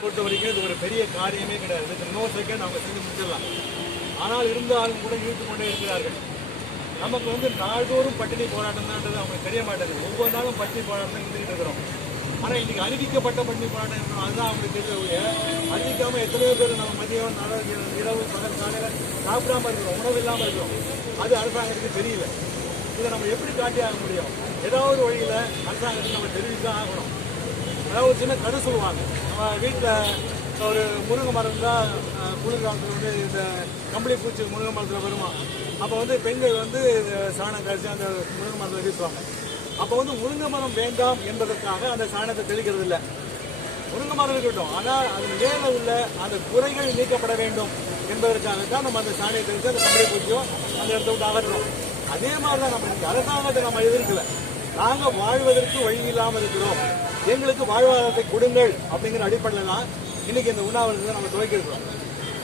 பொறுத்த வரைக்கும் இது ஒரு பெரிய காரியமே கிடையாது. இதுக்கு நோ செகண்ட் அவங்க செஞ்சு முடிச்சிடலாம். ஆனால் இருந்தாலும் கூட இழுத்து கொண்டே இருக்கிறார்கள். நமக்கு நாள்தோறும் பட்டினி போராட்டம் தான்ன்றது அவங்களுக்கு தெரிய மாட்டேங்குது. ஒவ்வொரு நாளும் பட்டினி போராட்டம் இருந்துகிட்டு இருக்கிறோம். ஆனால் இன்னைக்கு அறிவிக்கப்பட்ட பட்டினி போராட்டம் இருக்கணும், அதுதான் அவங்களுக்கு தெரியல. அறிவிக்காமல் எத்தனையோ பேர் நம்ம மதியம் இரவு பகல் காலையில் சாப்பிடாம இருக்கிறோம், உணவு இல்லாமல் இருக்கிறோம். அது அரசாங்கத்துக்கு தெரியல. இதை நம்ம எப்படி காட்டி ஆக முடியும்? ஏதாவது வழியில் அரசாங்கத்துக்கு நம்ம தெரிவித்து தான் ஆகணும். அதாவது ஒரு சின்ன கதை சொல்லுவாங்க. நம்ம வீட்டில் ஒரு முருங்கை மரம் தான் குளிர்காலத்தில் இந்த கம்பளி பூச்சி முருங்கை மரத்தில் வருமா. அப்போ பெண்கள் சாணம் கழிச்சு அந்த முருங்கை மரத்தில் வீசுவாங்க. அப்போ முருங்கை மரம் வேண்டாம் என்பதற்காக அந்த சாணத்தை தெளிக்கிறது இல்லை. முருங்கை மரம் இருக்கட்டும், ஆனால் அதன் மேலே உள்ள அந்த குறைகள் நீக்கப்பட வேண்டும் என்பதற்காக தான் நம்ம அந்த சாணியை தெளித்து அந்த கம்பளி பூச்சியோ அந்த இடத்த விட்டு அகற்றோம். அதே மாதிரி தான் நம்ம இந்த அரசாங்கத்தை நம்ம எதிர்க்கல. நாங்கள் வாழ்வதற்கு வழி இல்லாமல் இருக்கிறோம், எங்களுக்கு வாழ்வாதாரத்தை கொடுங்கள் அப்படிங்கிற அடிப்படையில் தான் இன்னைக்கு இந்த உண்ணாவிரதத்தை நம்ம துவக்கியிருக்கிறோம்.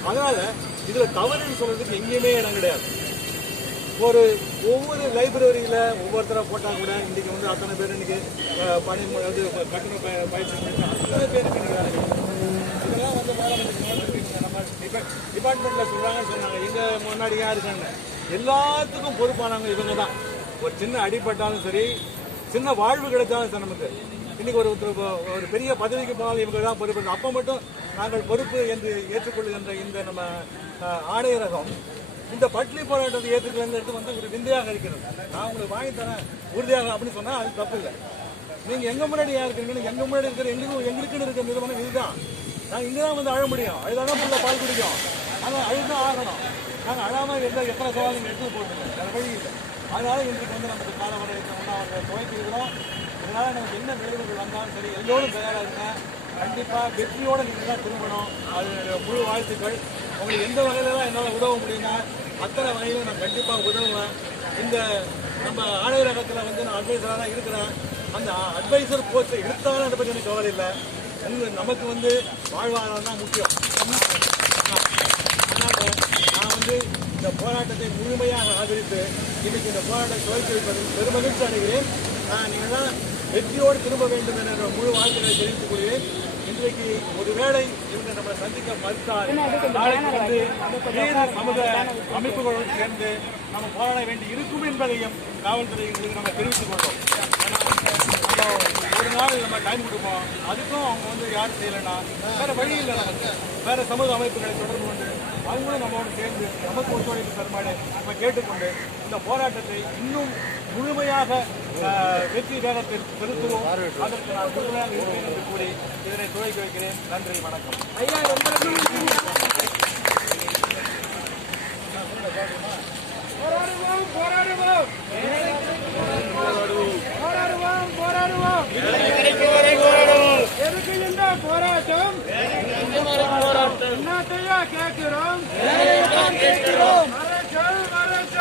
அதனால இதுல தவறுன்னு சொல்றதுக்கு எங்கேயுமே இடம் கிடையாது. ஒவ்வொரு லைப்ரரியில ஒவ்வொருத்தரை போட்டா கூட இன்னைக்கு அத்தனை பேர் இன்னைக்கு பணி கட்டண பயிற்சி முடிச்சு அத்தனை பேருக்கு இதெல்லாம் நம்ம டிபார்ட்மெண்ட்ல சொல்றாங்கன்னு சொன்னாங்க. எங்க முன்னாடி யார் இருக்காங்க, எல்லாத்துக்கும் பொறுப்பானவங்க இவங்க தான். ஒரு சின்ன அடிப்பட்டாலும் சரி, சின்ன வாழ்வு கிடைச்சாலும் சரி, நமக்கு இன்னைக்கு ஒரு பெரிய பதவிக்கு போனாலும் இவங்க தான் பொறுப்பு. அப்போ மட்டும் நாங்கள் பொறுப்பு என்று ஏற்றுக்கொள்கின்ற இந்த நம்ம ஆணையரகம் இந்த பட்டினி போராட்டத்தை ஏற்றுக்கொள்கிறது ஒரு விந்தையாக இருக்கிறது. நான் உங்களுக்கு வாங்கி தரேன் உறுதியாக அப்படின்னு சொன்னா அது தப்பு இல்லை. நீங்க எங்க முன்னாடி யார் இருக்கிறீங்க, எங்க முன்னாடி இருக்கிற எங்களுக்குன்னு இருக்கிற நிறுவனம் இதுதான். நாங்கள் இங்கதான் அழ முடியும், அழுதாதான் உள்ள பால் குடிக்கும். ஆனால் அழுதான் ஆகணும். நாங்கள் அழாம இருந்தால் எத்தனை சவால் நீங்க எடுத்து போட்டுருங்க, வேற வழி இல்லை. அதனால இன்றைக்கு நமக்கு காலவரை துவக்கியிருக்கிறோம். இதனால நமக்கு என்ன விளைவுகள் வந்தாலும் சரி, எல்லோரும் தயாராக இருங்க. கண்டிப்பா வெற்றியோடு நீங்கள் தான் திரும்பணும். அது முழு வாழ்த்துக்கள். உங்களுக்கு எந்த வகையில தான் என்னால் உதவ முடியும்னா அத்தனை வகையிலும் நான் கண்டிப்பாக உதவுவேன். இந்த நம்ம ஆணையரகத்தில் நான் அட்வைசராக தான் இருக்கிறேன். அந்த அட்வைசர் போஸ்ட்டை எடுத்தாலும் அதை பற்றி எனக்கு கவலை இல்லை. நமக்கு வாழ்வாதாரம் தான் முக்கியம். அதனால நான் இந்த போராட்டத்தை முழுமையாக ஆதரித்து இன்னைக்கு இந்த போராட்டத்தை துவக்கி வைப்பதில் பெருமகிழ்ச்சி அடைகிறேன். நீங்கள் தான் வெற்றியோடு திரும்ப வேண்டும் என்ற முழு வாழ்க்கையை தெரிவித்துக் கொள்கிறேன். இன்றைக்கு ஒருவேளை இவங்க நம்ம சந்திக்க மறுத்தால் நாளைக்கு சமூக அமைப்புகளோடு சேர்ந்து நம்ம போராட வேண்டி இருக்கும் என்பதையும் காவல்துறைகளுக்கு நம்ம தெரிவித்துக் கொள்வோம். ஒரு நாள் நம்ம டைம் கொடுப்போம், அதுக்கும் அவங்க யாரும் செய்யலைன்னா வேற வழி இல்லை. நமக்கு வேற சமூக அமைப்புகளை தொடர்பு கொண்டு அவங்களும் நம்மோடு சேர்ந்து நமக்கு ஒத்துழைப்பு தருமாறு நம்ம கேட்டுக்கொண்டு இந்த போராட்டத்தை இன்னும் முழுமையாக வெற்றி வேகத்தில் செலுத்துவோம். அதற்கு நான் முழுமையாக இருக்கிறேன் என்று கூறி இதனை துவக்கி வைக்கிறேன். நன்றி, வணக்கம். ஐயா, போராடுவோம் போராடுவோம் போராடுவோம் போராடுவோம் எதுக்கு இந்த போராட்டம்? என்னத்தையா கேட்கிறோம்?